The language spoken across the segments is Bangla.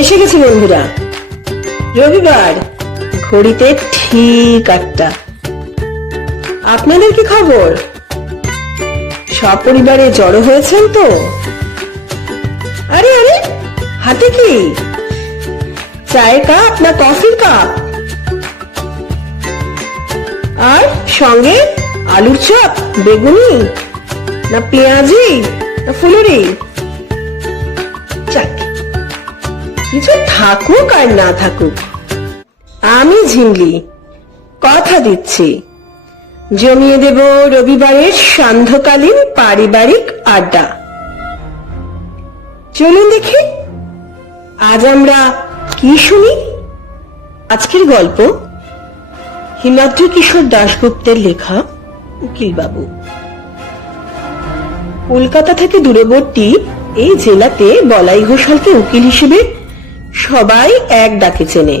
এসে গেছি বন্ধুরা, রবিবার, ঘড়িতে ঠিক 8টা। আপনাদের কি খবর? সপরিবারে জড়ো হয়েছেন তো? আরে আরে, হাতে কি? চায়ের কাপ না কফির কাপ? আর সঙ্গে আলুর চপ, বেগুনি না পেঁয়াজি না ফুলুরি? চাক, কিছু থাকুক আর না থাকুক, আমি ঝিমলি কথা দিচ্ছি, জমিয়ে দেব রবিবারের সান্ধ্যকালীন পারিবারিক আড্ডা। চলুন দেখি আজ আমরা কি শুনি। আজকের গল্প হিমাদ্রি কিশোর দাশগুপ্তের লেখা উকিল বাবু। কলকাতা থেকে দূরবর্তী এই জেলাতে বলাই ঘোষালকে উকিল হিসেবে সবাই এক ডাকে চেনে।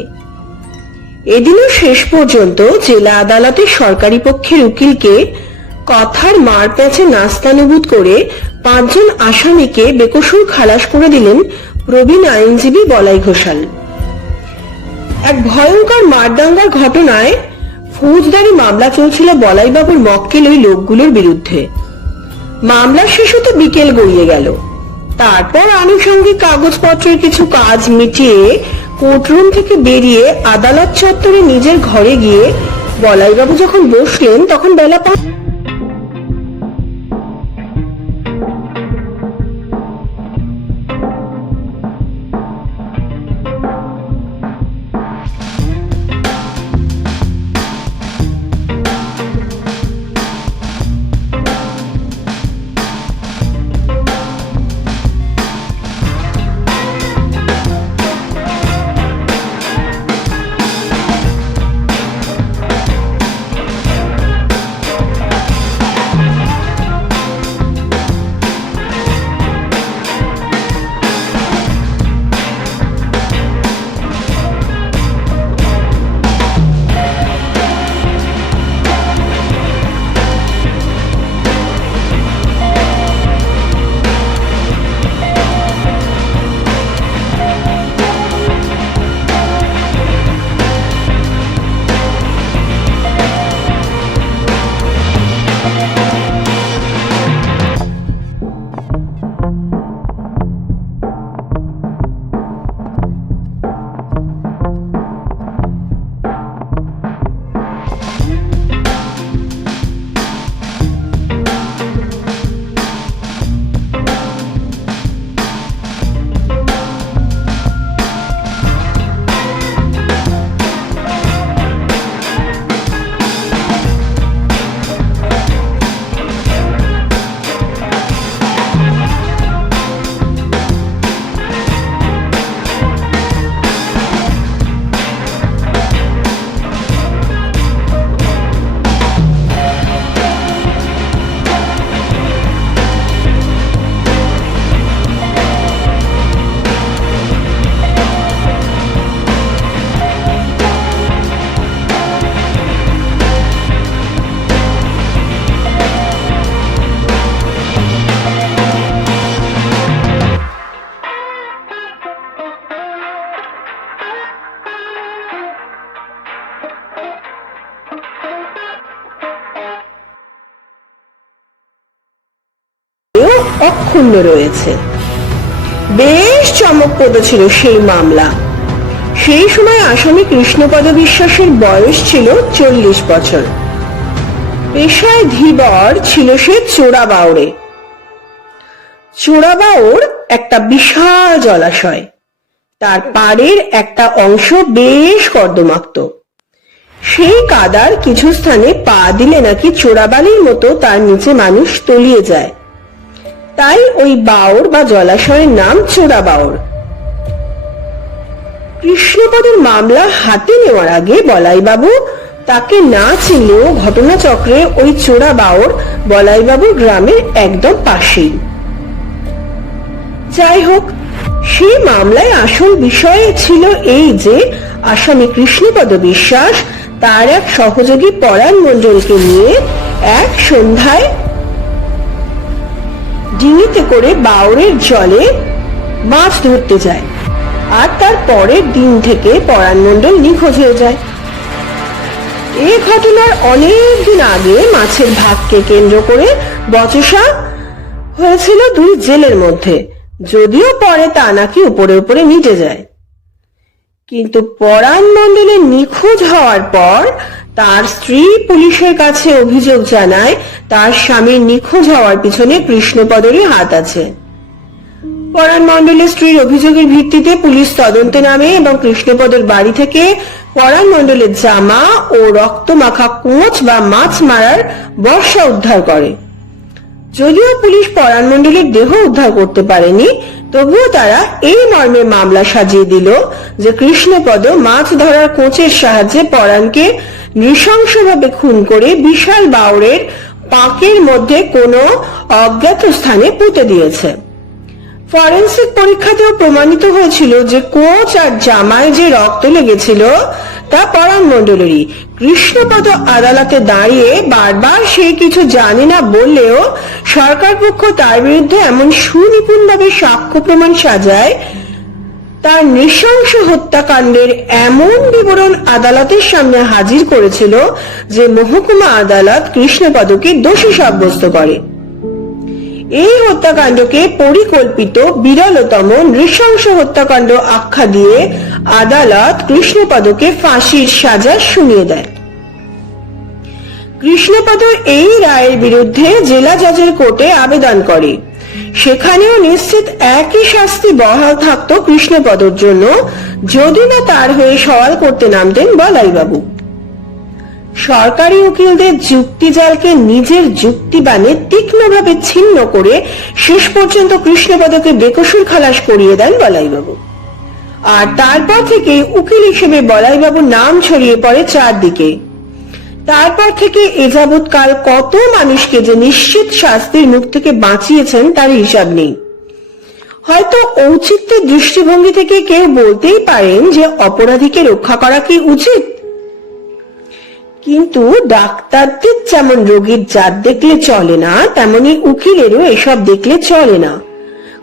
এদিনও শেষ পর্যন্ত জেলা আদালতে সরকারি পক্ষের উকিলকে কথার মার প্যাচে নাস্তানুবুদ করে 5 জন আসামিকে বেকসুর খালাস করে দিলেন প্রবীণ আইনজীবী বলাই ঘোষাল। এক ভয়ঙ্কর মারদাঙ্গার ঘটনায় ফৌজদারি মামলা চলছিল বলাইবাবুর মক্কেল ওই লোকগুলোর বিরুদ্ধে। মামলা শেষ হতে বিকেল গড়িয়ে গেল। তারপর আনুষঙ্গিক কাগজপত্রের কিছু কাজ মিটিয়ে কোর্টরুম থেকে বেরিয়ে আদালত চত্বরে নিজের ঘরে গিয়ে বলাইবাবু যখন বসলেন তখন বেলা অক্ষুণ্ণ রয়েছে। বেশ চমকপ্রদ ছিল সেই মামলা। সেই সময় আসামি কৃষ্ণপদ বিশ্বাসের বয়স ছিল 40 বছর। পেশায় ধীবর ছিল সে চোরাবাউরে। চোরাবাউর একটা বিশাল জলাশয়, তার পাড়ের একটা অংশ বেশ কর্দমাক্ত। সেই কাদার কিছু স্থানে পা দিলে নাকি চোরাবালির মতো তার নিচে মানুষ তলিয়ে যায়। তাই ওই বাউর বা জলাশয়ের নাম চোরাবাউর। কৃষ্ণপদের মামলা হাতে নেওয়ার আগে বলাইবাবু তাকে না চিনলেও ঘটনাচক্রে ওই চোরাবাউর বলাইবাবুর গ্রামের একদম পাশেই। যাই হোক, সেই মামলায় আসল বিষয় ছিল এই যে আসামি কৃষ্ণপদ বিশ্বাস তার এক সহযোগী পরাণ মণ্ডলকে নিয়ে এক সন্ধ্যায় ডিঙিতে করে বাউরের জলে মাছ ধরতে যায়। আর তার পরের দিন থেকে পরাণ মণ্ডল নিখোঁজ হয়ে যায়। এই ঘটনার অনেক দিন আগে মাছের ভাগকে কেন্দ্র করে বচসা হয়েছিল দুই জেলের মধ্যে, যদিও পরে তা নাকি উপরে উপরে মিটে যায়। কিন্তু পরাণ মণ্ডলের নিখোঁজ হওয়ার পর তার স্ত্রী পুলিশের কাছে অভিযোগ জানায় তার স্বামীর নিখোঁজ হওয়ার পিছনে কৃষ্ণপদেরই হাত আছে। পরাণ মণ্ডলের স্ত্রীর অভিযোগের ভিত্তিতে পুলিশ তদন্তে নামে এবং কৃষ্ণপদের বাড়ি থেকে পরাণ মণ্ডলের জামা ও রক্তমাখা কোঁচ বা মাছ মারার বর্শা উদ্ধার করে। যদিও পুলিশ পরাণ মণ্ডলের দেহ উদ্ধার করতে পারেনি, তবুও তারা এই মর্মে মামলা সাজিয়ে দিল যে কৃষ্ণপদ মাছ ধরার কোঁচের সাহায্যে পরাণকে নৃশংসভাবে খুন করে বিশাল বাউরের পাঁকের মধ্যে কোনো অজ্ঞাত স্থানে পুঁতে দিয়েছে। ফরেন্সিক পরীক্ষাতেও প্রমাণিত হয়েছিল যে কোচ আর জামায় যে রক্ত লেগেছিল তা পরাণ মণ্ডলেরই। কৃষ্ণপদ আদালতে দাঁড়িয়ে বারবার সে কিছু জানে না বললেও সরকার পক্ষ তার বিরুদ্ধে এমন সুনিপুণভাবে সাক্ষ্য প্রমাণ সাজায়, তার নৃশংস হত্যাকাণ্ডের এমন বিবরণ আদালতের সামনে হাজির করেছিল যে মহকুমা আদালত কৃষ্ণপদকে দোষী সাব্যস্ত করে। এই হত্যাকাণ্ডকে পরিকল্পিত বিরলতম নৃশংস হত্যাকাণ্ড আখ্যা দিয়ে আদালত কৃষ্ণপদকে ফাঁসির সাজা শুনিয়ে দেয়। কৃষ্ণপদ এই রায়ের বিরুদ্ধে জেলা জজের কোর্টে আবেদন করে। সেখানেও নিশ্চিত একই শাস্তি বহাল থাকত কৃষ্ণপদর জন্য, যদি না তার হয়ে সওয়াল করতে নামতেন বলাইবাবু। সরকারি উকিলদের যুক্তিজালকে নিজের যুক্তিবাণে তীক্ষ্ণভাবে ছিন্ন করে শেষ পর্যন্ত কৃষ্ণপদকে বেকসুর খালাস করিয়ে দেন বলাইবাবু। আর তারপর থেকে উকিল হিসেবে বলাইবাবুর নাম ছড়িয়ে পড়ে চারদিকে। তারপর থেকে এযাবৎকাল কত মানুষকে যে নিশ্চিত শাস্তির মুখ থেকে বাঁচিয়েছেন তার হিসাব নেই। হয়তো ঔচিত্যের দৃষ্টিভঙ্গি থেকে কেউ বলতেই পারেন যে অপরাধীকে রক্ষা করা কি উচিত, কিন্তু ডাক্তারদের যেমন রোগীর জাত দেখলে চলে না, তেমনি উকিলেরও এসব দেখলে চলে না।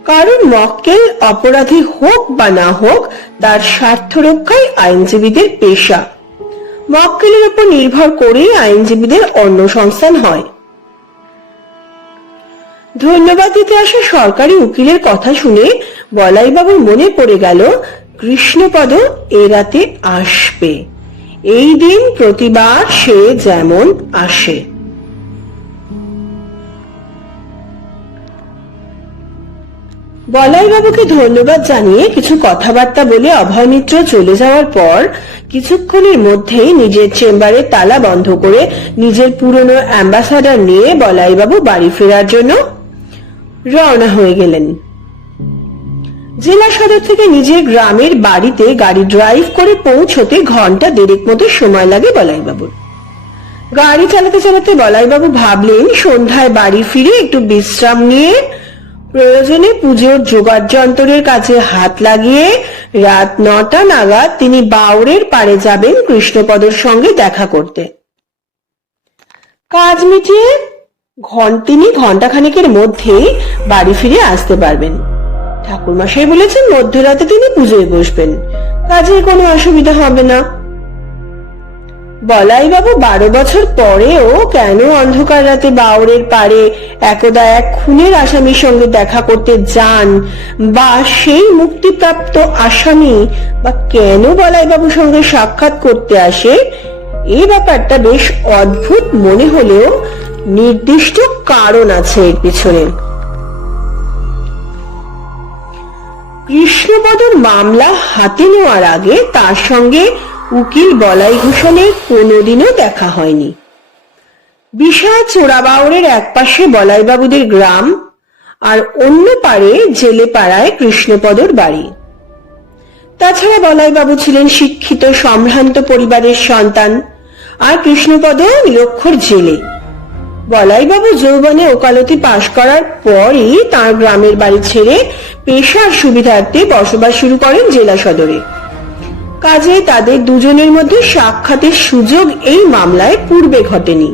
কারণ মক্কেল অপরাধী হোক বা না হোক, তার স্বার্থ রক্ষাই আইনজীবীদের পেশা। মক্কেলের উপর নির্ভর করেই আইনজীবীদের অন্য সংস্থান হয়। ধন্যবাদ দিতে আসা সরকারি উকিলের কথা শুনে বলাইবাবুর মনে পড়ে গেল কৃষ্ণপদ এ রাতে আসবে। এই দিন প্রতিবার সে যেমন আসে। বলাইবাবুকে ধন্যবাদ জানিয়ে কিছু কথাবার্তা বলে অভয় মিত্র চলে যাওয়ার পর কিছুক্ষণের মধ্যেই নিজের চেম্বারে তালা বন্ধ করে নিজের পুরনো অ্যাম্বাসাডার নিয়ে বলাইবাবু বাড়ি ফেরার জন্য রওনা হয়ে গেলেন। জেলা সদর থেকে নিজের গ্রামের বাড়িতে গাড়ি ড্রাইভ করে পৌঁছতে ঘন্টা দেড়েক মতো সময় লাগে বলাইবাবুর। গাড়ি চালাতে চালাতে বলাইবাবু ভাবলেন সন্ধ্যায় বাড়ি ফিরে একটু বিশ্রাম নিয়ে প্রয়োজনে পুজোর জোগাড় যন্ত্রের কাছে হাত লাগিয়ে রাত 9টা নাগাদ তিনি বাউরের পাড়ে যাবেন কৃষ্ণপদর সঙ্গে দেখা করতে। কাজ মিটিয়ে তিনি ঘন্টাখানেকের মধ্যেই বাড়ি ফিরে আসতে পারবেন। ঠাকুরমশাই বলেছেন মধ্যরাতে তিনি পুজোয় বসবেন, কাজের কোনো অসুবিধা হবে না। বলাইবাবু 12 বছর পরেও কেন অন্ধকার রাতে বাউরের পাড়ে একদা এক খুনের আসামির সঙ্গে দেখা করতে যান, বা সেই মুক্তিপ্রাপ্ত আসামি বা কেন বলাইবাবুর সঙ্গে সাক্ষাৎ করতে আসে, এই ব্যাপারটা বেশ অদ্ভুত মনে হলেও নির্দিষ্ট কারণ আছে এর পিছনে। কৃষ্ণপদর মামলা হাতে নেওয়ার আগে তার সঙ্গে উকিল বলাই ঘোষালের কোনোদিনও দেখা হয়নি। বিশাল চোরাবাউরের এক পাশে বলাইবাবুদের গ্রাম আর অন্য পারে জেলে পাড়ায় কৃষ্ণপদর বাড়ি। তাছাড়া বলাইবাবু ছিলেন শিক্ষিত সম্ভ্রান্ত পরিবারের সন্তান, আর কৃষ্ণপদ নিরক্ষর জেলে। বলাইবাবু যৌবনে ওকালতি পাশ করার পরই তার গ্রামের বাড়ি ছেড়ে পেশার সুবিধার্থে বসবাস শুরু করেন জেলা সদরে। কাজে তাদের দুজনের মধ্যে সাক্ষাতের সুযোগ এই মামলায় পূর্বে ঘটেনি।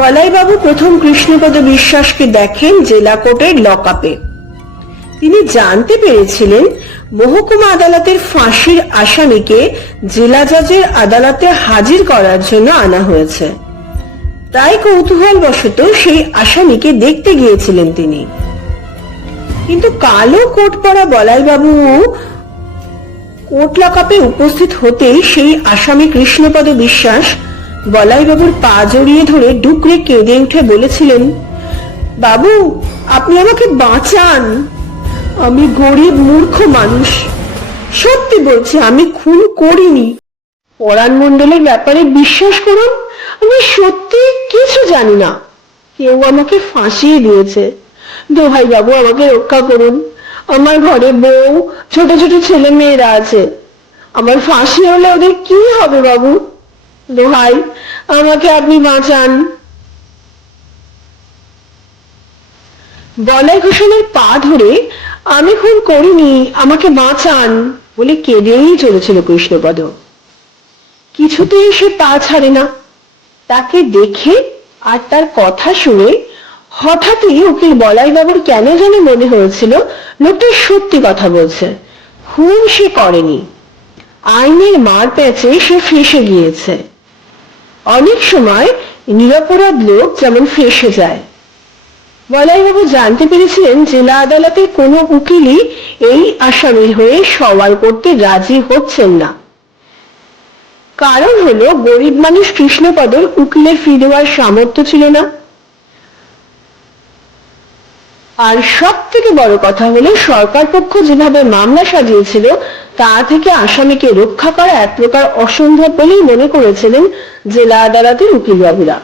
বলাইবাবু প্রথম কৃষ্ণপদ বিশ্বাসকে দেখেন জেলা কোর্টের লকআপে। তিনি জানতে পেরেছিলেন মহকুমা আদালতের ফাঁসির আসামিকে জেলা জজের আদালতে হাজির করার জন্য আনা হয়েছে। তাই কৌতূহলবশত সেই আসামিকে দেখতে গিয়েছিলেন তিনি। কিন্তু কালো কোট পরা বলাইবাবু কোট লকআপে উপস্থিত হতেই সেই আসামি কৃষ্ণপদ বিশ্বাস বলাইবাবুর পা জড়িয়ে ধরে ডুকরে কেঁদে উঠে বলেছিলেন, বাবু, আপনি আমাকে বাঁচান, আমি গরিব মূর্খ মানুষ, সত্যি বলছি আমি খুন করিনি। পরাণ মণ্ডলের ব্যাপারে বিশ্বাস করুন, আমি সত্যি কিছু জানি না, কেউ আমাকে ফাঁসিয়ে দিয়েছে। দোহাই বাবু, আমাকে রক্ষা করুন, আমার ঘরে বউ, ছোট ছোট ছেলে মেয়েরা আছে, আমার ফাঁসি হলে ওদের কি হবে বাবু? দোহাই, আমাকে আপনি বাঁচান। বলাই ঘোষালের পা ধরে, আমি খুন করিনি, আমাকে বাঁচান বলে কেঁদেই চলেছিল কৃষ্ণপদ। কিছুতেই সে পা ছাড়ে না। তাকে দেখে আর তার কথা শুনে হঠাৎই উকিল বলাইবাবুর কেন যেন মনে হয়েছিল লোকটা সত্যি কথা বলছে, খুন সে করেনি, আইনের মার প্যাচে সে ফেঁসে গিয়েছে। অনেক সময় নিরপরাধ লোক যেমন ফেঁসে যায়। বলাইবাবু জানতে পেরেছিলেন জেলা আদালতে কোনো উকিলই এই আসামির হয়ে সওয়াল করতে রাজি হচ্ছেন না। কারণ হলো গরিব মানুষ কৃষ্ণপদর উকিলের ফি দেওয়ার সামর্থ্য ছিল না। আর সব থেকে বড় কথা হলো সরকার পক্ষ যেভাবে মামলা সাজিয়েছিল তা থেকে আসামিকে রক্ষা করা এক প্রকার অসম্ভব বলেই মনে করেছিলেন জেলা আদালতের উকিলবাবুরা।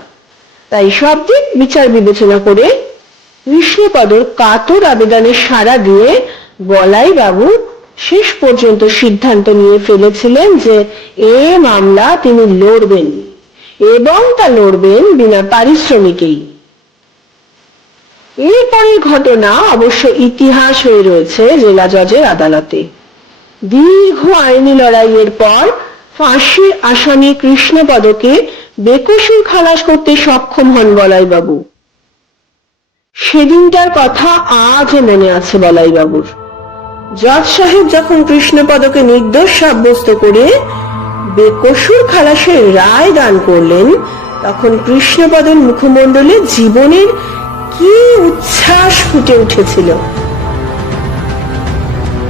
তাই সব দিক বিচার বিবেচনা করে কৃষ্ণপদর কাতর আবেদনে সাড়া দিয়ে বলাইবাবু শেষ পর্যন্ত সিদ্ধান্ত নিয়ে ফেলেছিলেন যে এ মামলা তিনি লড়বেন, এবং তা লড়বেন বিনা পারিশ্রমিকেই। এরপরের ঘটনা অবশ্য ইতিহাস হয়ে রয়েছে জেলা জজের আদালতে। দীর্ঘ আইনি লড়াইয়ের পর ফাঁসির আসামি কৃষ্ণপদকে বেকসুর খালাস করতে সক্ষম হন বলাইবাবু। সেদিনটার কথা আজও মনে আছে বলাইবাবুর। জজ সাহেব যখন কৃষ্ণপদকে নির্দোষ সাব্যস্ত করে বেকসুর খালাসের রায় দান করলেন, তখন কৃষ্ণপদের মুখমণ্ডলে জীবনের কি উচ্ছ্বাস ফুটে উঠেছিল।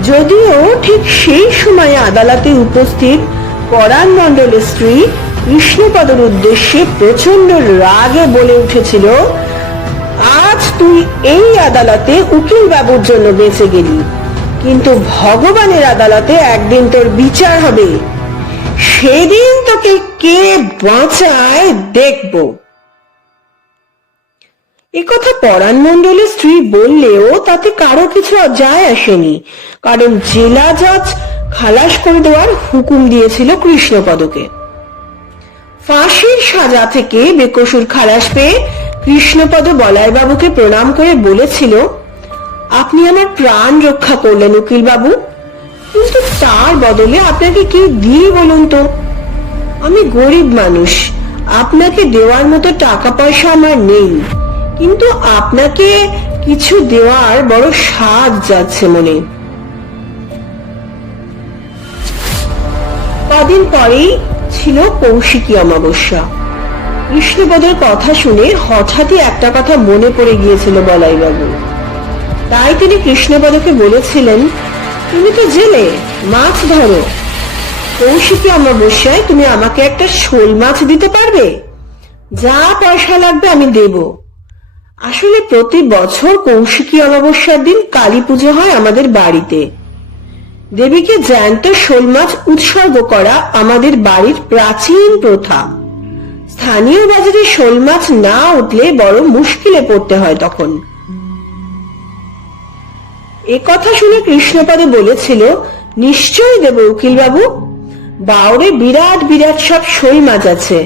যদিও ঠিক সেই সময়ে আদালতে উপস্থিত পরাণ মণ্ডলের স্ত্রী কৃষ্ণপদের উদ্দেশ্যে প্রচন্ড রাগে বলে উঠেছিল, আজ তুই এই আদালতে উকিল বাবুর জন্য বেঁচে গেলি, কিন্তু ভগবানের আদালতে একদিন তোর বিচার হবে, সেদিন তোকে কে বাঁচায় দেখব। একথা পরাণ মণ্ডলের স্ত্রী বললেও তাতে কারো কিছু যায় আসেনি, কারণ জেলা জজ খালাস করে দেওয়ার হুকুম দিয়েছিল কৃষ্ণপদকে। ফাঁসির সাজা থেকে বেকসুর খালাস পেয়ে কৃষ্ণপদ বলাইবাবুকে প্রণাম করে বলেছিল, আপনি আমার প্রাণ রক্ষা করলেন উকিল বাবু, কিন্তু তার বদলে আপনাকে কি দিই বলুন তো? আমি গরিব মানুষ, আপনাকে দেওয়ার মতো টাকা পয়সা আমার নেই, কিন্তু আপনাকে কিছু দেওয়ার বড় স্বাদ যাচ্ছে মনে। কদিন পরেই ছিল কৌশিকী অমাবস্যা। কৃষ্ণপদের কথা শুনে হঠাৎই একটা কথা মনে পড়ে গিয়েছিল বলাইবাবু। তাই তিনি কৃষ্ণপদকে বলেছিলেন, তুমি তো জেলে, মাছ ধরো, কৌশিকী অমাবস্যায় তুমি আমাকে একটা শোল মাছ দিতে পারবে? যা পয়সা লাগবে আমি দেব। আসলে প্রতি বছর কৌশিকী অমাবস্যার দিন কালী পুজো হয় আমাদের বাড়িতে। দেবীকে জ্যান্ত শোল মাছ উৎসর্গ করা আমাদের বাড়ির প্রাচীন প্রথা। স্থানীয় বাজারে শোল মাছ না উঠলে বড় মুশকিলে পড়তে হয় তখন। এ কথা শুনে কৃষ্ণপদ বলেছিল, নিশ্চয়ই দেব উকিল বাবু, বাউরে বিরাট বিরাট সব শোল মাছ আছে,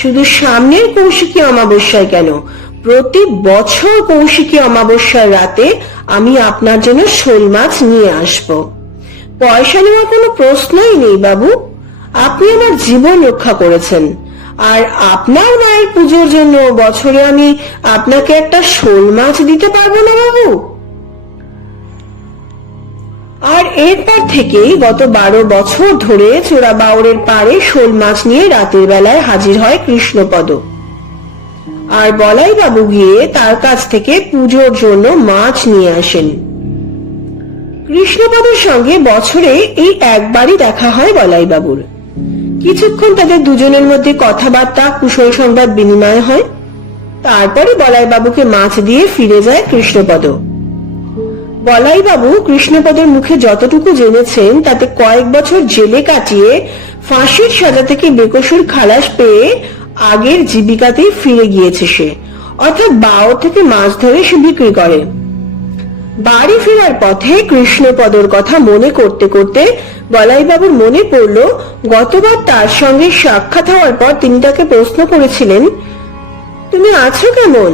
শুধু সামনের কৌশিকী অমাবস্যায় কেন, প্রতি বছর কৌশিকী অমাবস্যার রাতে আমি আপনার জন্য শোল মাছ নিয়ে আসব। পয়সা নেওয়ার কোনো প্রশ্নই নেই বাবু, আপনি আমার জীবন রক্ষা করেছেন, আর আপনার মায়ের পুজোর জন্য বছরে আমি আপনাকে একটা শোল মাছ দিতে পারবো না বাবু? এরপর থেকেই গত 12 বছর ধরে চোরাবাউরের পাড়ে শোল মাছ নিয়ে রাতের বেলায় হাজির হয় কৃষ্ণপদ। আর বলাই বাবু গিয়ে তার কাছ থেকে পুজোর জন্য মাছ নিয়ে আসেন। কৃষ্ণপদের সঙ্গে বছরে এই একবারই দেখা হয় বলাই বাবুর। কিছুক্ষণ তাদের দুজনের মধ্যে কথাবার্তা কুশল সংবাদ বিনিময় হয়। তারপরে বলাই বাবুকে মাছ দিয়ে ফিরে যায় কৃষ্ণপদ। বলাই বাবু কৃষ্ণপদের মুখে যতটুকু জেনেছেন তাতে কয়েক বছর জেলে কাটিয়ে ফাঁসির সাজা থেকে বেকসুর খালাস পেয়ে আগের জীবিকাতেই ফিরে গিয়েছে সে, অর্থাৎ বাওর থেকে মাছ ধরে সে বিক্রি করে। বাড়ি ফেরার পথে কৃষ্ণপদর কথা মনে করতে করতে বলাই বাবুর মনে পড়ল গতবার তার সঙ্গে সাক্ষাৎ হওয়ার পর তিনি তাকে প্রশ্ন করেছিলেন, তুমি আছো কেমন?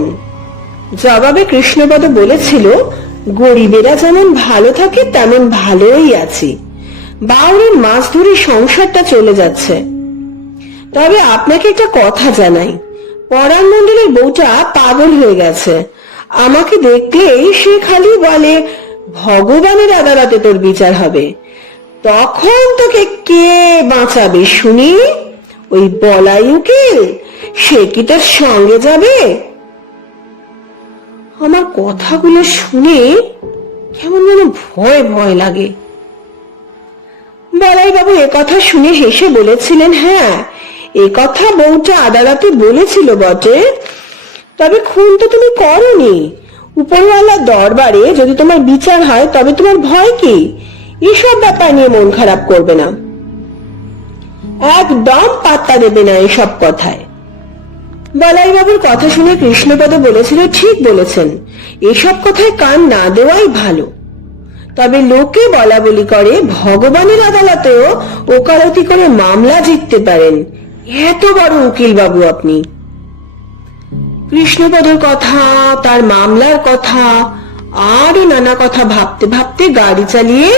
জবাবে কৃষ্ণপদ বলেছিল, গরিবেরা যেমন ভালো থাকে তেমন ভালোই আছি, বাউরের মাছ ধরে সংসারটা চলে যাচ্ছে। তবে আপনাকে একটা কথা জানাই, পরাণ মন্ডলের বউটা পাগল হয়ে গেছে। আমাকে দেখলেই সে খালি বলে, ভগবানের আদালতে তোর বিচার হবে। তখন তোকে কে বাঁচাবে শুনি? ওই বলাই উকিল, সে কি তোর সঙ্গে যাবে? আমার কথাগুলো শুনে কেমন যেন ভয় ভয় লাগে। বলাই বাবু একথা শুনে হেসে বলেছিলেন, হ্যাঁ, একথা বউটা আদালতে বলেছিল বটে, তবে খুন তো তুমি করনি। উপরওয়ালার দরবারে যদি তোমার বিচার হয় তবে তোমার ভয় কি? এসব ব্যাপার নিয়ে মন খারাপ করবে না, একদম পাত্তা দেবে না এসব কথায়। বলাই বাবুর কথা শুনে কৃষ্ণপদ বলেছিল, ঠিক বলেছেন, এসব কথায় কান না দেওয়াই ভালো। তবে লোকে বলা বলি করে ভগবানের আদালতেও ওকালতি করে মামলা জিততে পারেন, এত বড় উকিল বাবু আপনি। কৃষ্ণপদর কথা, তার মামলার কথা, আরো নানা কথা ভাবতে ভাবতে গাড়ি চালিয়ে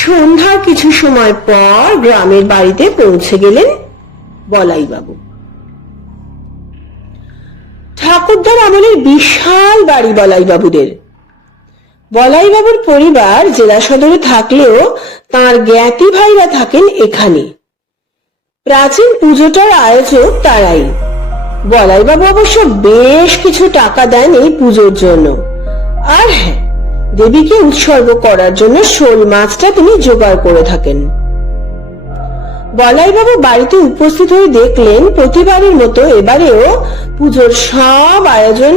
সন্ধ্যার কিছু সময় পর গ্রামের বাড়িতে পৌঁছে গেলেন বলাই বাবু। ঠাকুরদার আমলের বিশাল বাড়ি বলাই বাবুদের। বলাই বাবুর পরিবার জেলা সদরে থাকলেও তাঁর জ্ঞাতি ভাইরা থাকেন এখানে। প্রাচীন পুজোটার আয়োজক তারাই। বলাই বাবু অবশ্য বেশ কিছু টাকা দেন এই পুজোর জন্য। আর হ্যাঁ, দেবীকে উৎসর্গ করার জন্য শোল মাছটা তিনি জোগাড় করে থাকেন। বলাই বাবু বাড়িতে উপস্থিত হয়ে দেখলেন প্রতিবারের মতো এবারেও পুজোর সব আয়োজন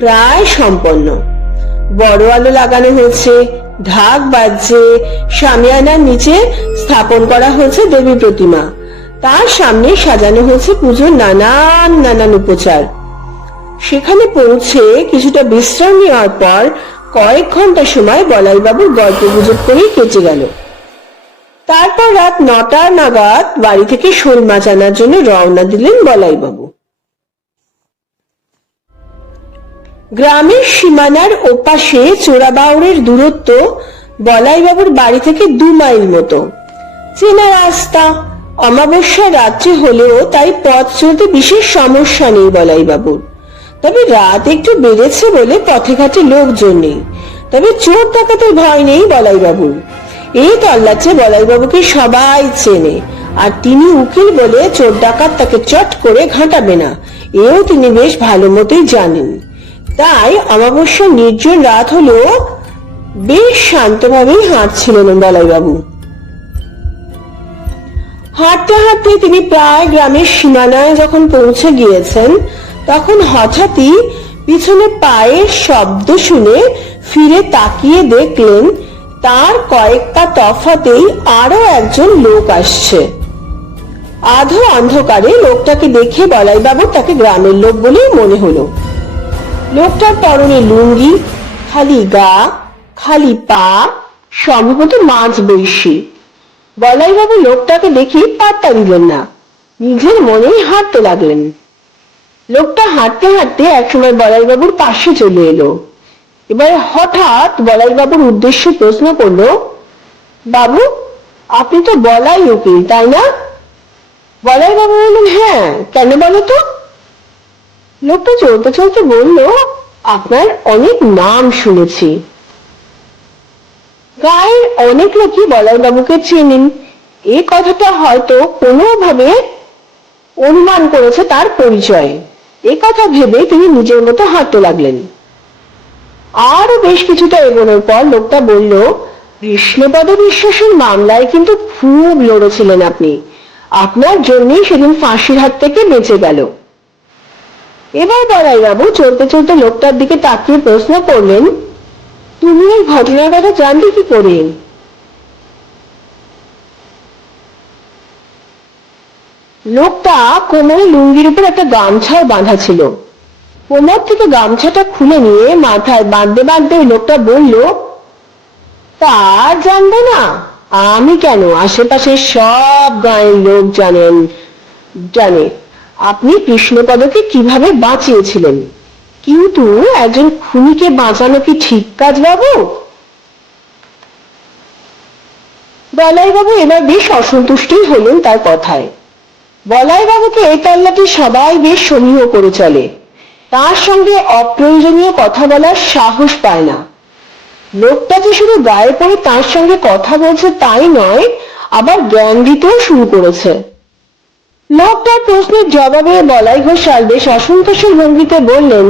প্রায় সম্পন্ন। বড় আলো লাগানো হয়েছে, ঢাক বাজছে, শামিয়ানার নিচে স্থাপন করা হয়েছে দেবী প্রতিমা, তার সামনে সাজানো হয়েছে পুজোর নানান নানান উপচার। সেখানে পৌঁছে কিছুটা বিশ্রাম নেওয়ার পর কয়েক ঘন্টা সময় বলাই বাবুর গল্প গুজব করেই কেটে গেল। তারপর রাত 9টা নাগাদ বাড়ি থেকে শোল মাছ আনার জন্য রওনা দিলেন বলাই বাবু। গ্রামের সীমানার ওপাশে চোরাবাউরের দূরত্ব বলাই বাবুর বাড়ি থেকে 2 মাইল মতো। চেনা রাস্তা, অমাবস্যা রাত্রি হলেও তাই পথ চলতে বিশেষ সমস্যা নেই বলাই বাবুর। তবে রাত একটু বেড়েছে বলে পথে ঘাটে লোকজন নেই, তবে চোর ডাকাতের ভয় নেই বলাই বাবুর। এই তল্লাচে বলাই বাবুকে সবাই চেনে, আর তিনি উকিল বলে চোর ডাকাত তাকে চট করে ঘাঁটাবে না, এও তিনি বেশ ভালো মতোই জানেন। তাই অমাবস্যা নির্জন রাত হলেও বেশ শান্তভাবেই হাঁটছিলেন বলাই বাবু। হাঁটতে হাঁটতে তিনি প্রায় গ্রামের সীমানায় যখন পৌঁছে গিয়েছেন তখন হঠাৎই পিছনে পায়ের শব্দ শুনে ফিরে তাকিয়ে দেখলেন তার কয়েক পা তফাতেই আরো একজন লোক আসছে। আধো অন্ধকারে লোকটাকে দেখে বলাই বাবু তাকে গ্রামের লোক বলেই মনে হলো। লোকটার পরনে লুঙ্গি, খালি গা, খালি পা, সম্ভবত মাঝ বয়সী। বলাই বাবু লোকটাকে দেখে পাত্তা দিলেন না, নিজের মনেই হাঁটতে লাগলেন। লোকটা হাঁটতে হাঁটতে একসময় বলাই বাবুর পাশে চলে এলো। এবারে হঠাৎ বলাই বাবুর উদ্দেশ্যে প্রশ্ন করলো, বাবু, আপনি তো বলাই উকিল, তাই না? বলাই বাবু বললেন, হ্যাঁ, কেন বলো তো? লোকটা চলতে চলতে বলল, আপনার অনেক নাম শুনেছি। গায়ের অনেক লোকই বলাইবাবুকে চেনেন, এই কথাটা হয়তো কোনোভাবে অনুমান করেছে তার পরিচয়। এই কথা ভেবে তিনি নিজের মতো হাঁটতে লাগলেন। আরো বেশ কিছুটা এগোনোর পর লোকটা বলল, কৃষ্ণপদ বিশ্বাসের মামলায় কিন্তু খুব লড়েছিলেন আপনি, আপনার জন্যই সেদিন ফাঁসির হাত থেকে বেঁচে গেল। এবার বলাইবাবু চলতে চলতে লোকটার দিকে তাকিয়ে প্রশ্ন করলেন, তুমি এই ঘটনার কথা জানলে কি করে? লোকটা কোমরে লুঙ্গির উপর একটা গামছা বাঁধা ছিল। কোমর থেকে গামছাটা খুলে নিয়ে মাথায় বাঁধতে বাঁধতে ওই লোকটা বলল, তা জানবে না? আমি কেন, আশেপাশে সব গাঁয়ের লোক জানে আপনি কৃষ্ণপদকে কিভাবে বাঁচিয়েছিলেন। কিন্তু একজন খুনিকে বাঁচানো কি ঠিক কাজ বাবু? বলাইবাবু এবার বেশ অসন্তুষ্টই হলেন তার কথায়। বলাইবাবুকে এই তল্লাটি সবাই বেশ সমীহ করে চলে, তার সঙ্গে অপ্রয়োজনীয় কথা বলার সাহস পায় না। লোকটা যে শুধু গায়ে পড়ে তার সঙ্গে কথা বলছে তাই নয়, আবার জ্ঞান দিতেও শুরু করেছে। লোকটার প্রশ্নের জবাবে বলাই ঘোষাল বেশ অসন্তোষের ভঙ্গিতে বললেন,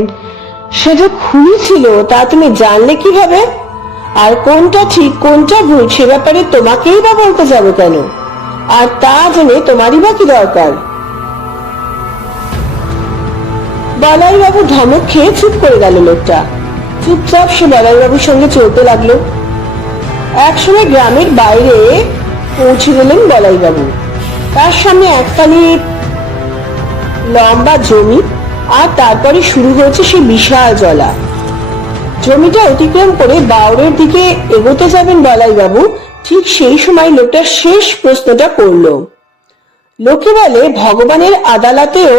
সে যে খুনি ছিল তা তুমি জানলে কিভাবে? আর কোনটা ঠিক কোনটা ভুল সে ব্যাপারে তোমাকেই বা বলতে যাবে কেন? আর তা জেনে তোমারই বা কি দরকার? বলাইবাবু ধমক খেয়ে চুপ করে গেল। লোকটা চুপচাপ সে বলাইবাবুর সঙ্গে চলতে লাগলো। একসময় গ্রামের বাইরে পৌঁছে গেলেন বলাইবাবু। তার সামনে একখানি লম্বা জমি, আর তারপরে শুরু হয়েছে সে বিশাল জলা। জমিটা অতিক্রম করে বাউরের দিকে এগোতে যাবেন বলাইবাবু, ঠিক সেই সময় লোকটা শেষ প্রশ্নটা করলো। লোকে বলে ভগবানের আদালতেও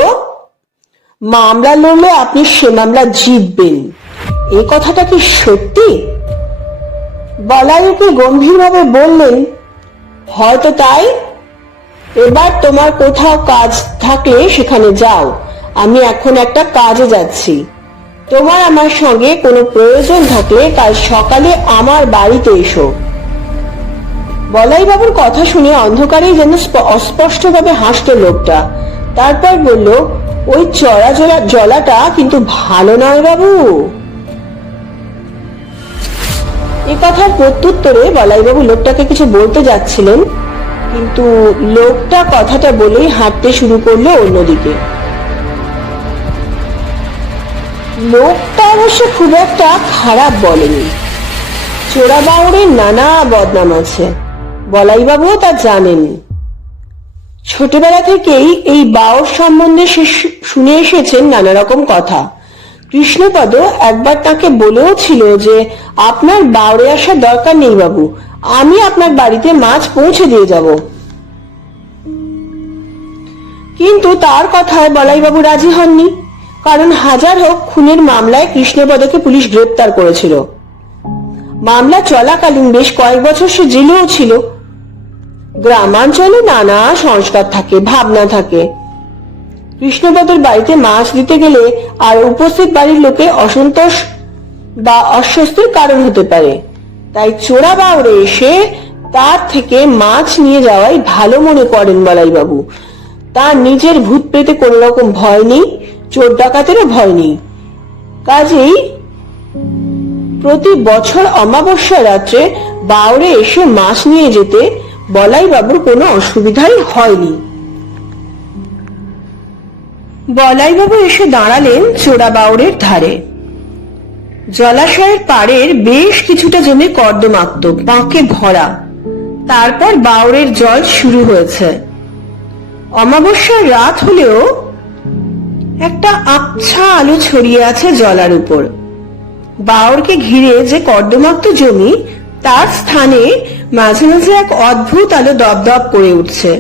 মামলা লড়লে আপনি সে মামলা জিতবেন, এই কথাটা কি সত্যি? বলাইকে গম্ভীরভাবে বললেন, হয়তো তাই। এবার তোমার কোথাও কাজ থাকলে সেখানে যাও, আমি এখন একটা কাজে যাচ্ছি। তোমার আমার সঙ্গে কোনো প্রয়োজন থাকলে কাল সকালে আমার বাড়িতে এসো। বলাইবাবুর কথা শুনে অন্ধকারেই যেন অস্পষ্টভাবে হাসল লোকটা। তারপর বলল, ওই চড়া জলাটা কিন্তু ভালো নয় বাবু। এ কথার প্রত্যুত্তরে বলাইবাবু লোকটাকে কিছু বলতে যাচ্ছিলেন, কিন্তু লোকটা কথাটা বলেই হাঁটতে শুরু করলো অন্যদিকে। লোকটা অবশ্য খুব একটা খারাপ বলেনি। চোরা বাউরের নানা বদনাম আছে, বলাইবাবুও তা জানেন। ছোটবেলা থেকেই এই বাউর সম্বন্ধে সে শুনে এসেছেন নানা রকম কথা। কৃষ্ণপদ একবার তাকে বলেও ছিল যে, আপনার বাউরে আসার দরকার নেই বাবু, আমি আপনার বাড়িতে মাছ পৌঁছে দিয়ে যাব। কিন্তু তার কথায় বলাইবাবু রাজি হননি, কারণ হাজার হোক খুনের মামলায় কৃষ্ণপদকে পুলিশ গ্রেপ্তার করেছিল। মামলা চলাকালীন বেশ কয়েক বছর সে জেলেও ছিল। গ্রামাঞ্চলে নানা সংস্কার থাকে, ভাবনা থাকে। কৃষ্ণপদের বাড়িতে মাছ দিতে গেলে আর উপস্থিত বাড়ির লোকে অসন্তোষ বা অস্বস্তির কারণ হতে পারে, তাই চোরা বাউরে এসে তার থেকে মাছ নিয়ে যাওয়াই ভালো মনে করেন বলাইবাবু। তার নিজের ভূত পেতে কোন রকম ভয় নেই, চোর ডাকাতেরও ভয় নেই। কাজেই প্রতি বছর অমাবস্যা রাত্রে বাউরে এসে মাছ নিয়ে যেতে বলাইবাবুর কোনো অসুবিধাই হয়নি। বলাইবাবু এসে দাঁড়ালেন চোরা বাউরের ধারে। জলাশয়ের পাড়ের বেশ কিছুটা জমি কর্দমাক্ত, বাঁকে ভরা। তারপর বাউরের জল শুরু হয়েছে। অমাবস্যার রাত হলেও একটা আবছা আলো ছড়িয়ে আছে জলার উপর। বাউরকে ঘিরে যে কর্দমাক্ত জমি, তার স্থানে মাঝে মাঝে এক অদ্ভুত আলো দপদপ করে উঠছে।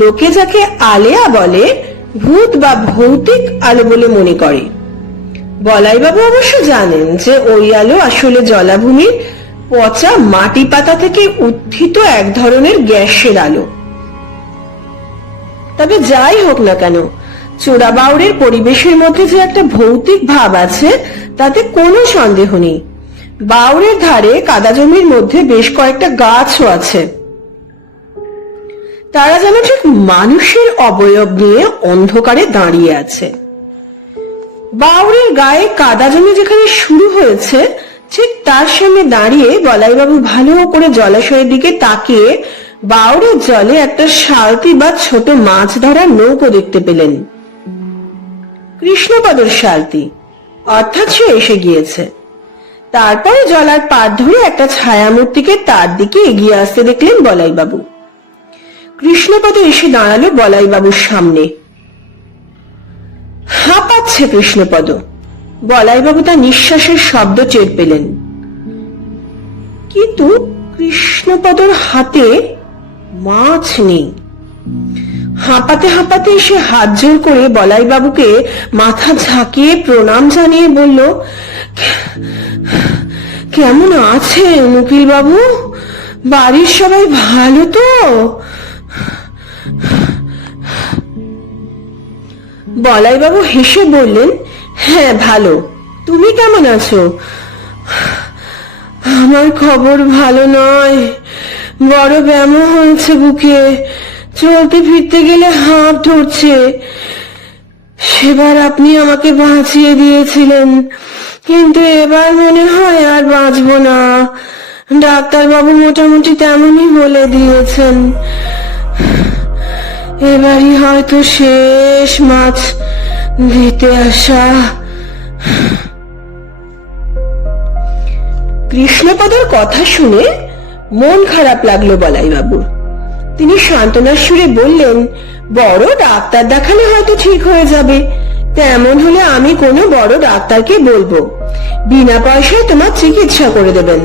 লোকে যাকে আলেয়া বলে, ভূত বা ভৌতিক আলো বলে মনে করে। বলাইবাবু অবশ্য জানেন যে ওই আলো আসলে জলাভূমির পচা মাটি পাতা থেকে উত্থিত এক ধরনের গ্যাসের আলো। তবে যাই হোক না কেন, চোরা বাউরের পরিবেশের মধ্যে যে একটা ভৌতিক ভাব আছে তাতে কোনো সন্দেহ নেই। বাউরের ধারে কাদা জমির মধ্যে বেশ কয়েকটা গাছও আছে। তারা যেন ঠিক মানুষের অবয়ব নিয়ে অন্ধকারে দাঁড়িয়ে আছে। বাউরের গায়ে কাদা জমি যেখানে শুরু হয়েছে ঠিক তার সামনে দাঁড়িয়ে বলাইবাবু ভালো করে জলাশয়ের দিকে তাকিয়ে বাউরের জলে একটা শালতি বা ছোট মাছ ধরার নৌকো দেখতে পেলেন। কৃষ্ণপদর শালতি, অর্থাৎ সে এসে গিয়েছে। তারপরে জলার পাড় ধরে একটা ছায়ামূর্তিকে তার দিকে এগিয়ে আসতে দেখলেন বলাইবাবু। কৃষ্ণপদ এসে দাঁড়ালো বলাইবাবুর সামনে। হাঁপাচ্ছে কৃষ্ণপদ। বলাইবাবু তার নিঃশ্বাসের শব্দ টের পেলেন, কিন্তু কৃষ্ণপদর হাতে মাছ নেই। হাঁপাতে হাঁপাতে এসে হাত জোর করে বলাইবাবুকে মাথা ঝাঁকিয়ে প্রণাম জানিয়ে বলল, কেমন আছেন উকিল বাবু? বাড়ির সবাই ভালো তো? বলাইবাবু হেসে বললেন, হ্যাঁ ভালো। তুমি কেমন আছো? আমার খবর ভালো নয়, বড় ব্যায়াম হয়েছে বুকে, চলতে ফিরতে গেলে হাঁপ ধরছে। সেবার আপনি আমাকে বাঁচিয়ে দিয়েছিলেন, কিন্তু এবার মনে হয় আর বাঁচবো না। ডাক্তারবাবু মোটামুটি তেমনই বলে দিয়েছেন। এবারই হয়তো শেষ মাছ দিতে আসা। কৃষ্ণপদর কথা শুনে মন খারাপ লাগলো বলাইবাবুর। তিনি সান্ত্বনার সুরে বললেন, বড় ডাক্তার দেখালে হয়তো ঠিক হয়ে যাবে। তেমন হলে আমি কোনো বড় ডাক্তারকে বলবো, বিনা পয়সায় তোমার চিকিৎসা করে দেবেন।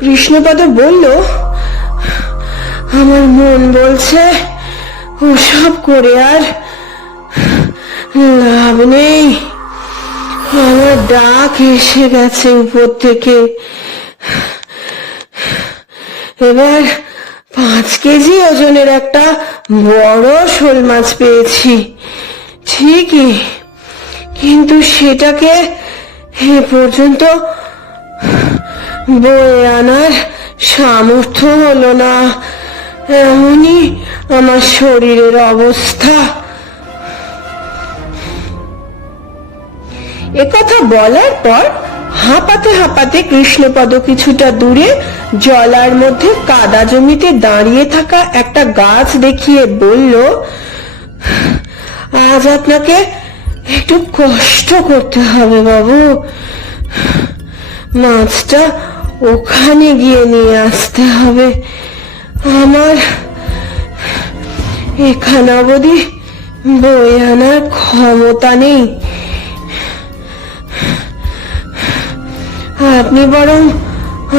কৃষ্ণপদ বলল, আমার মন বলছে ওসব করে আর লাভ নেই। আমার ডাক এসে গেছে উপর থেকে। এবার 5 কেজি ওজনের একটা বড় শোল মাছ পেয়েছি ঠিকই, কিন্তু সেটাকে এ পর্যন্ত বয়ে আনার সামর্থ্য হলো না। এমনই আমার শরীরের অবস্থা। একথা বলার পর হাঁপাতে হাঁপাতে কৃষ্ণপদ কিছুটা দূরে জলার মধ্যে কাদা জমিতে দাঁড়িয়ে থাকা একটা গাছ দেখিয়ে বলল, আজ আপনাকে একটু কষ্ট করতে হবে বাবু। মাছটা ওখানে গিয়ে নিয়ে আসতে হবে। আমার এখানে অবধি বয়ে আনার ক্ষমতা নেই। আপনি বরং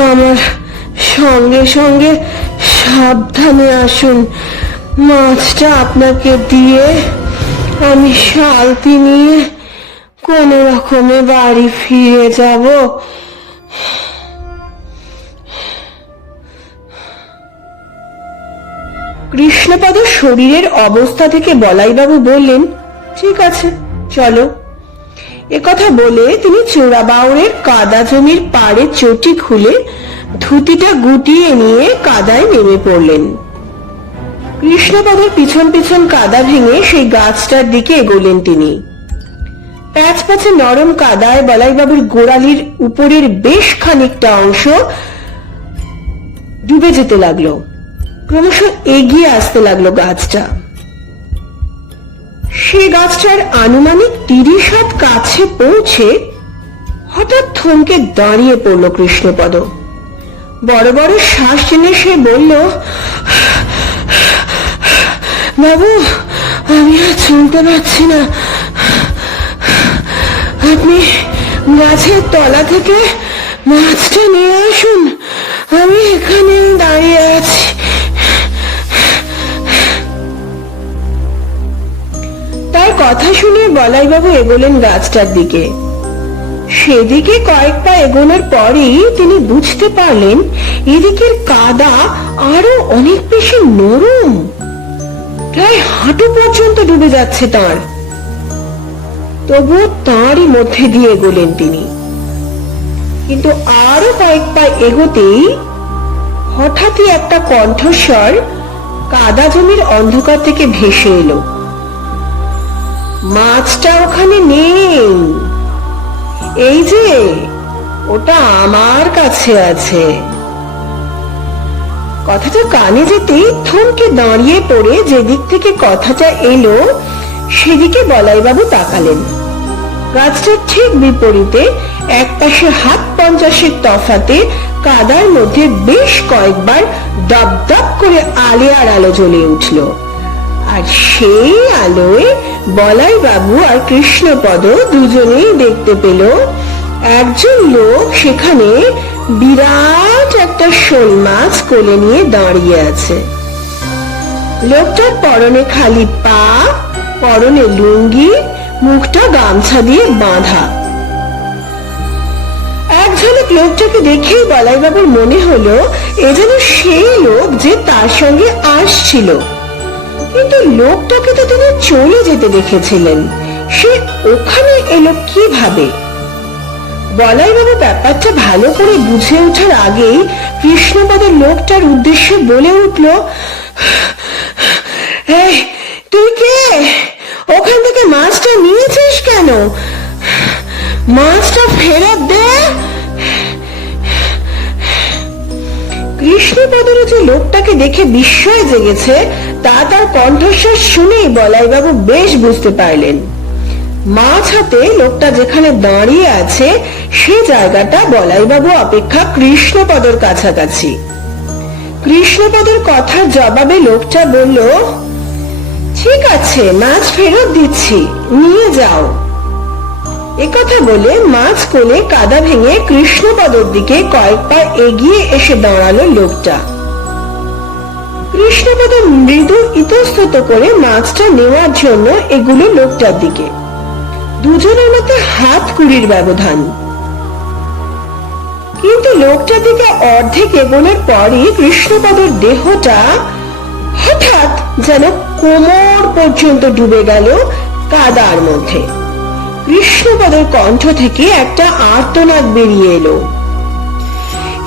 আমার সঙ্গে সঙ্গে সাবধানে আসুন। মাছটা আপনাকে দিয়ে আমি শালতি নিয়ে কোনো রকমে বাড়ি ফিরে যাব। কৃষ্ণপদ শরীরের অবস্থা থেকে বলাইবাবু বললেন, ঠিক আছে চলো। একথা বলে তিনি চোরা বাউরের কাদা জমির পাড়ে চটি খুলে ধুতিটা গুটিয়ে নিয়ে কাদায় নেমে পড়লেন। কৃষ্ণপদের পিছন পিছন কাদা ভেঙে সেই গাছটার দিকে এগোলেন তিনি। প্যাচ প্যাচে নরম কাদায় বলাইবাবুর গোড়ালির উপরের বেশ খানিকটা অংশ ডুবে যেতে লাগলো। ক্রমশ এগিয়ে আসতে লাগলো গাছটা। সে গাছটার আনুমানিক 30 হাত কাছে পৌঁছে হঠাৎ থমকে দাঁড়িয়ে পড়ল কৃষ্ণপদ। বড় বড় শ্বাস টেনে সে বলল, বাবু আমি আর চলতে পারছি না। আপনি গাছের তলা থেকে মাছটা নিয়ে আসুন, আমি এখানে দাঁড়িয়ে আছি। তার কথা শুনে বলাইবাবু এগোলেন গাছটার দিকে। সেদিকে কয়েক পা এগোনোর পরেই তিনি বুঝতে পারলেন এদিকের কাদা আরো অনেক বেশি নরম, প্রায় হাঁটু পর্যন্ত ডুবে যাচ্ছে তার। তবুও তাঁরই মধ্যে দিয়ে এগোলেন তিনি। কিন্তু আরো কয়েক পা এগোতেই হঠাৎই একটা কণ্ঠস্বর কাদা জমির অন্ধকার থেকে ভেসে এলো, মাছটা ওখানে নেই, এই যে ওটা আমার কাছে আছে। কথাটা কানে যেতেই থমকে দাঁড়িয়ে পড়ে যেদিক থেকে কথাটা এলো সেদিকে বলাইবাবু তাকালেন। গাছটার ঠিক বিপরীতে একপাশে হাত 50-এর তফাতে কাদার মধ্যে বেশ কয়েকবার দপদপ করে আলেয়ার আলো জ্বলে উঠল। আর সেই আলোয় বলাইবাবু আর কৃষ্ণপদ দুজনেই দেখতে পেল একজন লোক সেখানে বিরাট একটা শোল মাছ কোলে নিয়ে দাঁড়িয়ে আছে। লোকটার পরনে খালি পা, পরনে লুঙ্গি, মুখটা গামছা দিয়ে বাঁধা। এক ঝলক লোকটাকে দেখেই বলাইবাবুর মনে হলো এ যেন সেই লোক যে তার সঙ্গে আসছিল। কিন্তু লোকটাকে তো তিনি চলে যেতে দেখেছিলেন, সে ওখানে এলো কিভাবে? বলাইবাবু ব্যাপারটা ভালো করে বুঝে ওঠার আগেই কৃষ্ণপদের লোকটার উদ্দেশ্যে বলে উঠল, এই তুই কে? ওখান থেকে মাছটা নিয়েছিস কেন? মাছটা ফেরত দে। কৃষ্ণপদের যে লোকটাকে দেখে বিস্ময় জেগেছে তা তার কণ্ঠস্বর শুনেই বলাইবাবু বেশ বুঝতে পারলেন। মাছ হাতে লোকটা যেখানে দাঁড়িয়ে আছে সে জায়গাটা বলাইবাবু অপেক্ষা কৃষ্ণপদর কাছাকাছি। কৃষ্ণপদের কথার জবাবে লোকটা বলল, ঠিক আছে, মাছ ফেরত দিচ্ছি, নিয়ে যাও। একথা বলে মাছ কোলে কাদা ভেঙে কৃষ্ণপদর দিকে কয়েক পা এগিয়ে এসে দাঁড়ালো লোকটা। কৃষ্ণপদ মৃদু ইতস্তত করে মাছটা নেওয়ার জন্য এগুলো লোকটার দিকে। দুজনের মধ্যে হাত কুড়ির ব্যবধান। কিন্তু লোকটার দিকে অর্ধেক এগোনোর পরই কৃষ্ণপদর দেহটা হঠাৎ যেন কোমর পর্যন্ত ডুবে গেল কাদার মধ্যে। কৃষ্ণপদের কণ্ঠ থেকে একটা আর্তনাদ বেরিয়ে এলো,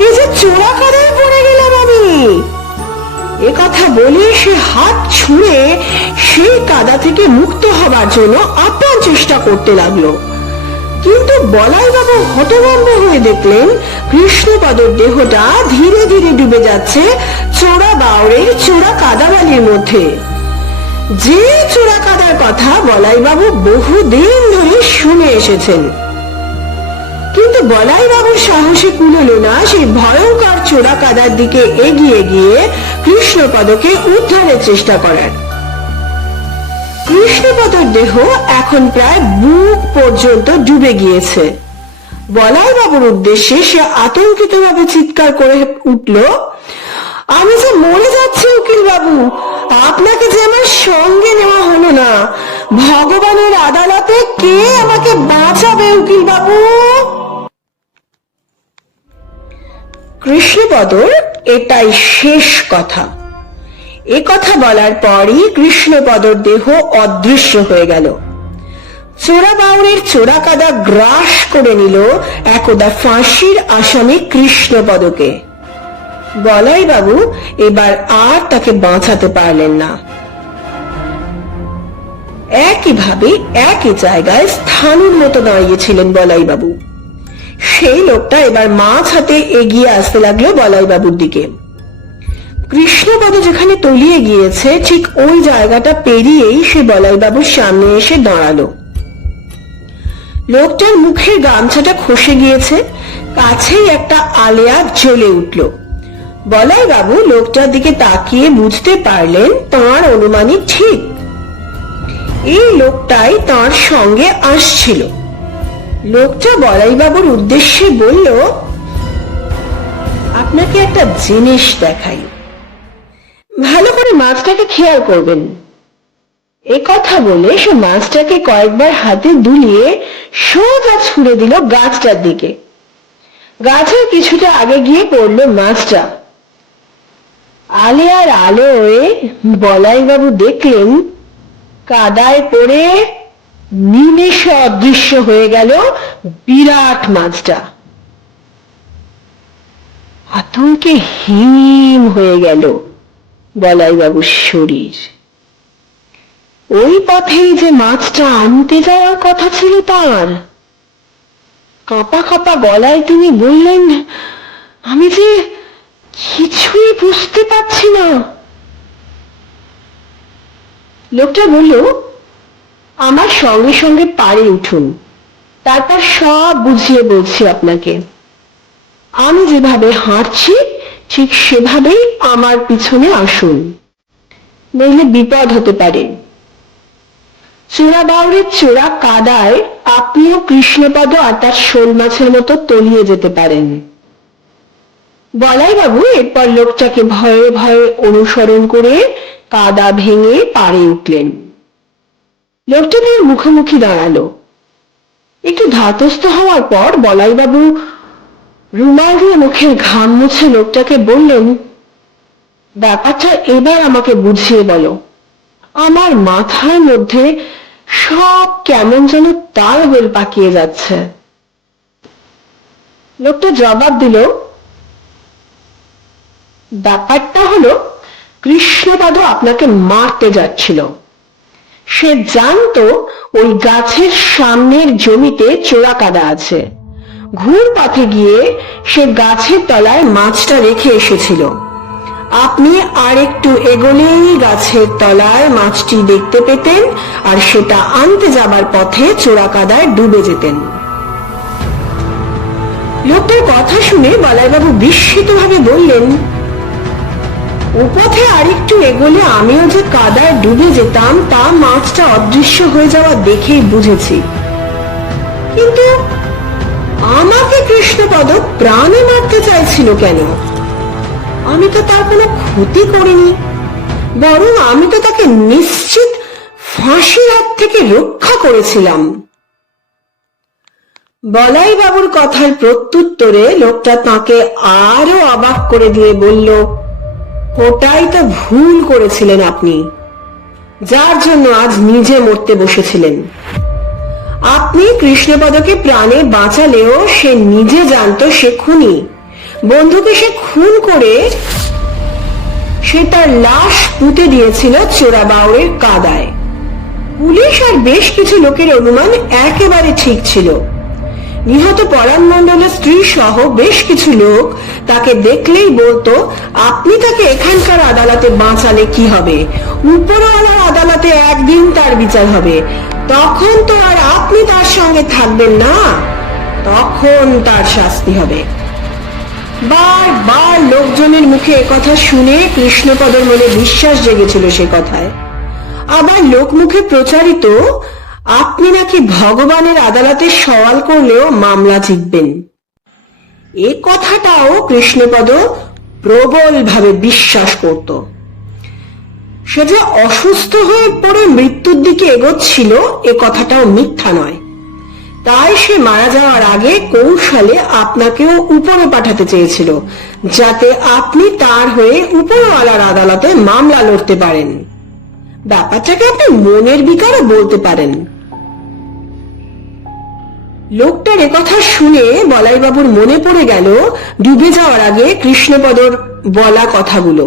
এই যে চোরা কাদায় পড়ে গেলাম আমি। এ কথা বলে সে হাত ছুঁড়ে সেই কাদা থেকে মুক্ত হবার জন্য আপ্রাণ চেষ্টা করতে লাগলো। কিন্তু বলাইবাবু হতভম্ব হয়ে দেখলেন কৃষ্ণপদের দেহটা ধীরে ধীরে ডুবে যাচ্ছে চোরা বাউরের চোরা কাদাবালির মধ্যে। যে চোরা কাদার কথা বলাইবাবু বহুদিন ধরে শুনে এসেছেন, কিন্তু বলাইবাবুর সাহসে কুলোলো না সেই ভয়ঙ্কর চোরা কাদার দিকে এগিয়ে গিয়ে কৃষ্ণপদকে উদ্ধারের চেষ্টা করার। কৃষ্ণপদর দেহ এখন প্রায় বুক পর্যন্ত ডুবে গিয়েছে। বলাইবাবুর উদ্দেশ্যে সে আতঙ্কিত ভাবে চিৎকার করে উঠল, আমি যে মরে যাচ্ছি উকিল বাবু, আপনাকে যে আমার সঙ্গে নেওয়া হলো না, ভগবানের আদালতে কে আমাকে বাঁচাবে উকিল বাবু? কৃষ্ণপদর এটাই শেষ কথা। এ কথা বলার পরই কৃষ্ণপদর দেহ অদৃশ্য হয়ে গেল। চোরা বাউরের চোরা কাদা গ্রাস করে নিল একদা ফাঁসির আসামি কৃষ্ণপদকে। বলাইবাবু এবার আর তাকে বাঁচাতে পারলেন না। একইভাবে একই জায়গায় স্থানুর মতো দাঁড়িয়েছিলেন বলাইবাবু। সেই লোকটা এবার মাছ হাতে এগিয়ে আসতে লাগলো বলাইবাবুর দিকে। কৃষ্ণপদ যেখানে তলিয়ে গিয়েছে ঠিক ওই জায়গাটা পেরিয়েই সে বলাইবাবুর সামনে এসে দাঁড়ালো। লোকটার মুখের গামছাটা খসে গিয়েছে, কাছেই একটা আলেয়া জ্বলে উঠল। বলাইবাবু লোকটার দিকে তাকিয়ে বুঝতে পারলেন তাঁর অনুমানই ঠিক, এই লোকটাই তাঁর সঙ্গে আসছিল। লোকটা বলাইবাবুর উদ্দেশ্যে বলল, আপনাকে একটা জিনিস দেখাই, ভালো করে মাছটাকে খেয়াল করবেন। এ কথা বলে সে মাছটাকে কয়েকবার হাতে দুলিয়ে সোজা ছুঁড়ে দিল গাছটার দিকে। গাছের কিছুটা আগে গিয়ে পড়ল মাছটা। আলেয়ার আলোয় বলাইবাবু দেখলেন কাদায় পড়ে নিমেষে অদৃশ্য হয়ে গেল বিরাট মাছটা। আতঙ্কে হিম হয়ে গেল বলাইবাবুর শরীর। ওই পথেই যে মাছটা আনতে যাওয়ার কথা ছিল তার। কাঁপা কাঁপা গলায় তিনি বললেন, আমি যে কিছুই বুঝতে পারছি না। লোকটা বলল, আমার সঙ্গে সঙ্গে পাড়ে উঠুন, তারপর সব বুঝিয়ে বলছি আপনাকে। আমি যেভাবে হাঁটছি ঠিক সেভাবেই আমার পিছনে আসুন, নইলে বিপদ হতে পারে। চোরাবাউরের চোরা কাদায় আপনিও কৃষ্ণপদ আর তার শোল মাছের মতো তলিয়ে যেতে পারেন। বলাইবাবু এরপর লোকটাকে ভয়ে ভয়ে অনুসরণ করে কাদা ভেঙে পাড়ে উঠলেন। লোকটা তার মুখোমুখি দাঁড়ালো। একটু ধাতস্থ হওয়ার পর বলাইবাবু রুমাল দিয়ে মুখের ঘাম মুছে লোকটাকে বললেন, ব্যাপারটা এবার আমাকে বুঝিয়ে বলো। আমার মাথার মধ্যে সব কেমন যেন তালগোল পাকিয়ে যাচ্ছে। লোকটা জবাব দিল, ব্যাপারটা হলো কৃষ্ণপদ আপনাকে মারতে যাচ্ছিল। সে জানতো ওই গাছের সামনের জমিতে চোরা কাদা আছে। ঘুর পথে গিয়ে সে গাছের তলায় মাছটা রেখে এসেছিল। আপনি আর একটু এগোলেই গাছের তলায় মাছটি দেখতে পেতেন, আর সেটা আনতে যাবার পথে চোরা কাদায় ডুবে যেতেন। লোকটার কথা শুনে বলাইবাবু বিস্মিতভাবে বললেন, ও পথে আরেকটু এগোলে আমিও যে কাদায় ডুবে যেতাম তা মাছটা অদৃশ্য হয়ে যাওয়া দেখেই বুঝেছি। কিন্তু আমাকে কৃষ্ণপদ প্রাণে মারতে চাইছিল কেন? আমি তো তার কোনো ক্ষতি করিনি, বরং আমি তো তাকে নিশ্চিত ফাঁসির হাত থেকে রক্ষা করেছিলাম। বলাইবাবুর কথার প্রত্যুত্তরে লোকটা তাকে আরো অবাক করে দিয়ে বলল, ওটাই তো ভুল করেছিলেন আপনি, যার জন্য আজ নিজে মরতে বসেছিলেন। আপনি কৃষ্ণপদকে প্রাণে বাঁচালেও সে নিজে জানতো সে খুনি। বন্ধুকে সে খুন করে সে তার লাশ পুঁতে দিয়েছিল চোরাবাউরের কাদায়। পুলিশ আর বেশ কিছু লোকের অনুমান একেবারে ঠিক ছিল। নিহত পরাণ মণ্ডলের স্ত্রী সহ বেশ কিছু লোক তাকে দেখলেই বলতো, আপনি তাকে এখানকার আদালতে বাঁচালে কি হবে, উপরওয়ালার আদালতে একদিন তার বিচার হবে, তখন তো আর আপনি তার সঙ্গে থাকবেন না, তখন তার শাস্তি হবে। বারবার লোকজনের মুখে একথা শুনে কৃষ্ণপদর মনে বিশ্বাস জেগেছিল সে কথায়। আবার লোকমুখে প্রচারিত, আপনি নাকি ভগবানের আদালতে সওয়াল করলেও মামলা জিতবেন। এ কথাটাও কৃষ্ণপদ প্রবল ভাবে বিশ্বাস করত। সে যে অসুস্থ হয়ে পড়ে মৃত্যুর দিকে এগোচ্ছিল এ কথাটাও মিথ্যা নয়। তাই সে মারা যাওয়ার আগে কৌশলে আপনাকেও উপরে পাঠাতে চেয়েছিল, যাতে আপনি তার হয়ে উপরওয়ালার আদালতে মামলা লড়তে পারেন। ব্যাপারটাকে আপনি মনের বিকারও বলতে পারেন। লোকটার একথা শুনে বলাইবাবুর মনে পড়ে গেল ডুবে যাওয়ার আগে কৃষ্ণপদর বলা কথাগুলো।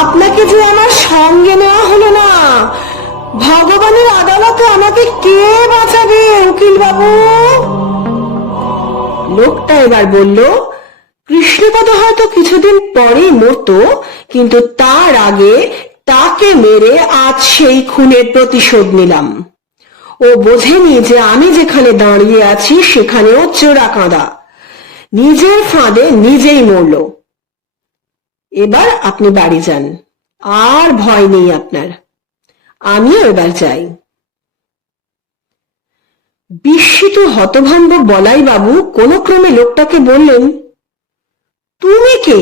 আপনাকে যে আমার সঙ্গে নেওয়া হলো না, ভগবানের আদালতে আমাকে কে বাঁচাবে উকিল বাবু? লোকটা এবার বলল, কৃষ্ণপদ হয়তো কিছুদিন পরেই মরতো, কিন্তু তার আগে তাকে মেরে আজ সেই খুনের প্রতিশোধ নিলাম। ও বোঝেনি যে আমি যেখানে দাঁড়িয়ে আছি সেখানেও চোরা কাঁদা, নিজের ফাঁদে নিজেই মরল। এবার আপনি বাড়ি যান, আর ভয় নেই আপনার। আমিও এবার যাই। বিস্মিত হতভম্ব বলাইবাবু কোনো ক্রমে লোকটাকে বললেন, তুমি কে?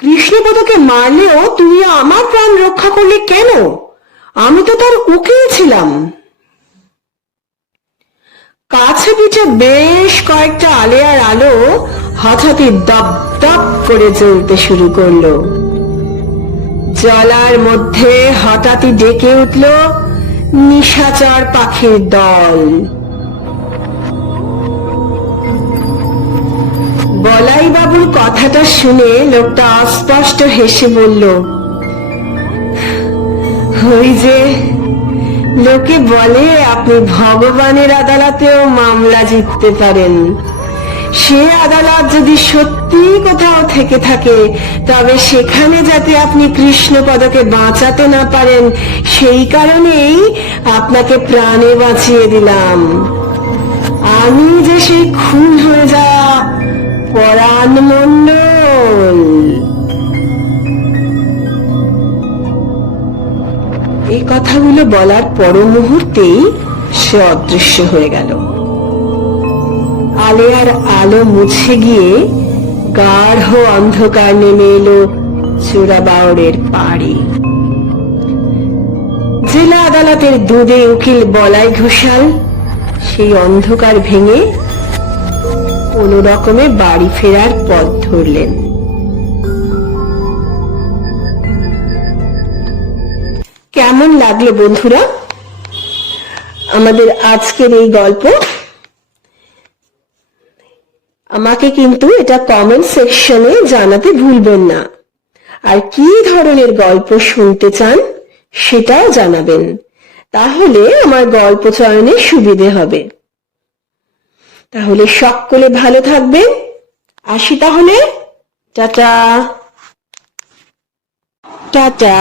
কৃষ্ণপদকে মারলেও তুমি আমার প্রাণ রক্ষা করলে কেন? আমি তো তার উকিল ছিলাম। কাছে পিঠে বেশ কয়েকটা আলেয়ার আলো হঠাৎই দপ দপ করে জ্বলতে শুরু করলো। জলার মধ্যে হঠাৎই ডেকে উঠল নিশাচর পাখির দল। বলাই বাবুর কথাটা শুনে লোকটা অস্পষ্ট হেসে বলল, ওই যে লোকে বলে আপনি ভগবানের আদালতেও মামলা জিততে পারেন, সে আদালত যদি সত্যি কোথাও থেকে থাকে তবে সেখানে যাতে আপনি কৃষ্ণপদকে বাঁচাতে না পারেন সেই কারণেই আপনাকে প্রাণে বাঁচিয়ে দিলাম। আমি যে সেই খুন হয়ে যাওয়া পরাণ মণ্ডল। এই কথাগুলো বলার পর মুহূর্তেই সে অদৃশ্য হয়ে গেল। আলেয়ার আলো মুছে গিয়ে গাঢ় অন্ধকার নেমে এলো চোরাবাউরের পাড়ে। জেলা আদালতের দুধে উকিল বলাই ঘোষাল সেই অন্ধকার ভেঙে কোনো রকমে বাড়ি ফেরার পথ ধরলেন। কেমন লাগলো বন্ধুরা আমাদের আজকের এই গল্প? আমাকে কিন্তু এটা কমেন্ট সেকশনে জানাতে ভুলবেন না। আর কি ধরনের গল্প শুনতে চান সেটাও জানাবেন, তাহলে আমার গল্প চয়নে সুবিধে হবে। তাহলে সকলে ভালো থাকবেন, আসি তাহলে, টাটা টাটা।